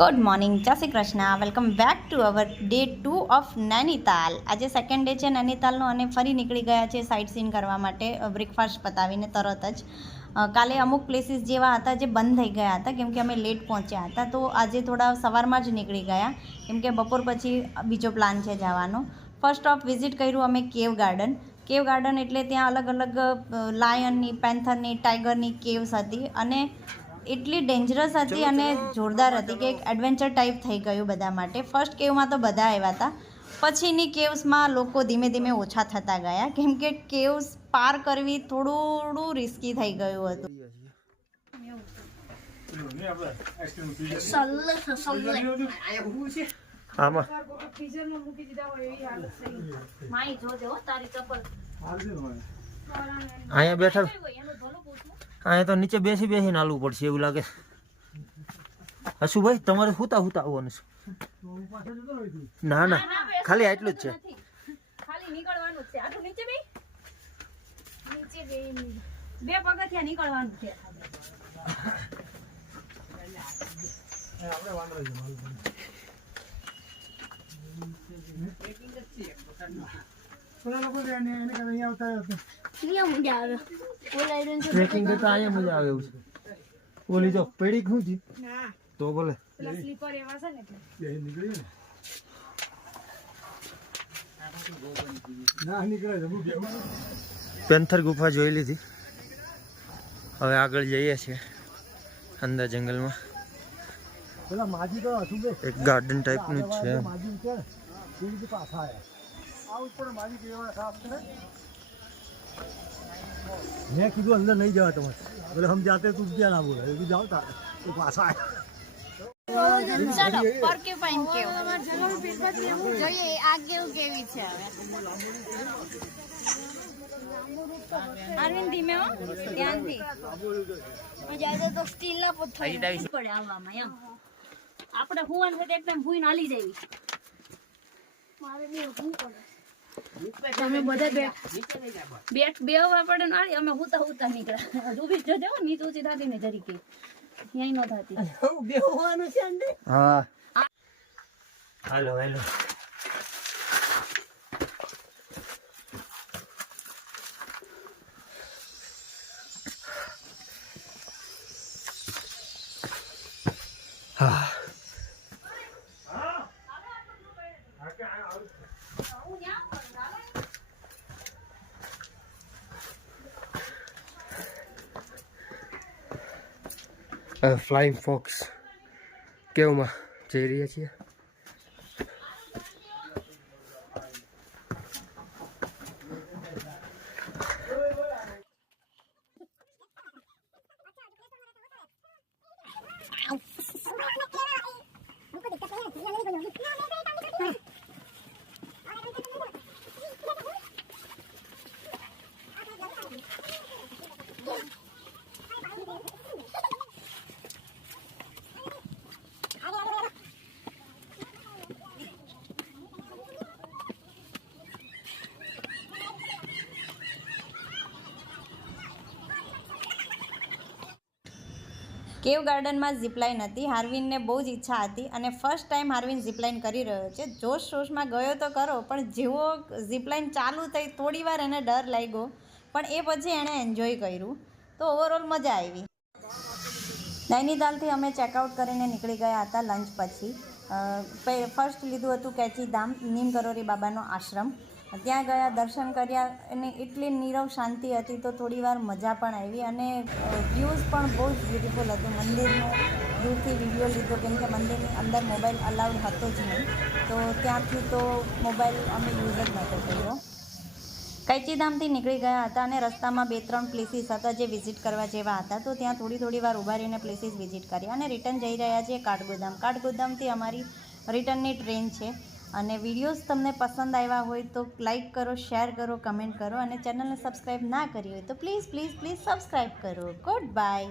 Good morning जय Shri Krishna welcome back to our day 2 of Nainital. आज second day है नैनीतालનો અને ફરી નીકળી ગયા છે સાઇટ સીન કરવા માટે બ્રેકફાસ્ટ પતાવીને તરત જ। કાલે અમુક પ્લેસીસ જેવા હતા જે બંધ થઈ ગયા હતા કેમ કે અમે લેટ પહોંચ્યા હતા, તો આજે થોડા સવારમાં જ નીકળી ગયા કેમ કે બપોર પછી બીજો પ્લાન છે જવાનો। ફર્સ્ટ ઓફ વિઝિટ કર્યું અમે કેવ ગાર્ડન। કેવ ગાર્ડન એટલે ત્યાં અલગ અલગ લાયનની, પેન્થરની, ટાઈગરની કેવ્સ હતી અને એટલી ડેન્જરસ હતી અને જોરદાર હતી કે એક એડવેન્ચર ટાઈપ થઈ ગયું બધા માટે। ફર્સ્ટ કેવમાં તો બધા આવ્યા હતા, પછીની કેવ્સમાં લોકો ધીમે ધીમે ઓછા થતા ગયા કેમ કે કેવ્સ પાર કરવી થોડું રિસ્કી થઈ ગયું હતું। અહીંયા બેઠા અહીંયા તો નીચે બેસી બેસીને હાલવું પડશે એવું લાગે। હસુભાઈ તમારે હુતા હુતા આવવાનું છે? ના ના, ખાલી આટલું જ છે, ખાલી નીકળવાનું છે। આટલું નીચે બે પગથિયા નીકળવાનું છે। ટ્રેકિંગ કરતા અહીંયા મજા આવે એવું છે। ઓલી જો પેડી શું છે તો બોલે સ્લીપર એવા છે ને પેન્થર ગુફા જોઈ લીધી, હવે આગળ જઈએ છીએ અંદર જંગલમાં। એક ગાર્ડન ટાઈપનું છે। मैं कीधु अंदर नहीं जावा तुम्हें, बोले हम जाते तुम क्या ना बोला, ये जाओ तो पासा है। ચલો પોર્ક્યુપાઇન કેવ જોઈએ આ કેવ કેવી છે। હવે અરવિંદ ધીમે હો, ધ્યાનથી મજા તો સ્ટીલના પથ્થર પડે આવવામાં એમ આપણે હુવાન છે એકદમ ભૂઈને હાલી જાવી। મારે બે હું પડે તમે બધા બેઠ બેહવા પડે ને આળી અમે હુતા હુતા નીકળ્યા। ઊભી જજો નીચે ઊંચી થાતી ને જરી કે ક્યાંય ન થાતી બેહવાનું છે અંડે। હા હાલો હાલો હા ફ્લાઇંગ ફોક્સ કેવમાં જઈ રહ્યા છીએ। કેવ ગાર્ડનમાં ઝીપલાઇન હતી। હાર્વિનને બહુ જ ઈચ્છા હતી અને ફર્સ્ટ ટાઈમ હાર્વિન ઝીપલાઇન કરી રહ્યો છે। જોશ જોશમાં ગયો તો કરો પણ જેવો ઝીપલાઇન ચાલુ થઈ થોડી વાર એને ડર લાગ્યો પણ એ પછી એણે એન્જોય કર્યું, તો ઓવરઓલ મજા આવી। નૈનીતાલથી અમે ચેકઆઉટ કરીને નીકળી ગયા હતા લંચ પછી। ફર્સ્ટ લીધું હતું કેચીધામ, નીમ કરોરી બાબાનો આશ્રમ, ત્યાં ગયા, દર્શન કર્યા અને એટલી નીરવ શાંતિ હતી તો થોડી વાર મજા પણ આવી અને વ્યૂઝ પણ બહુ જ બ્યુટિફુલ હતું। મંદિરનો દૂરથી વિડીયો લીધો કેમ કે મંદિરની અંદર મોબાઈલ અલાઉડ હતો જ નહીં, તો ત્યાંથી તો મોબાઈલ અમે યુઝ જ નહોતો કર્યો। કેચીધામથી નીકળી ગયા હતા અને રસ્તામાં 2-3 પ્લેસીસ હતા જે વિઝિટ કરવા જેવા હતા, તો ત્યાં થોડી વાર ઊભા રહીને પ્લેસીસ વિઝિટ કર્યા અને રિટર્ન જઈ રહ્યા છીએ કાઠગોદામ। કાઠગોદામથી અમારી રિટર્નની ટ્રેન છે અને વિડીયોઝ તમને પસંદ આવ્યા હોય તો લાઈક કરો, શેર કરો, કમેન્ટ કરો અને ચેનલને સબસ્ક્રાઈબ ના કરી હોય તો પ્લીઝ સબસ્ક્રાઈબ કરો। Good bye.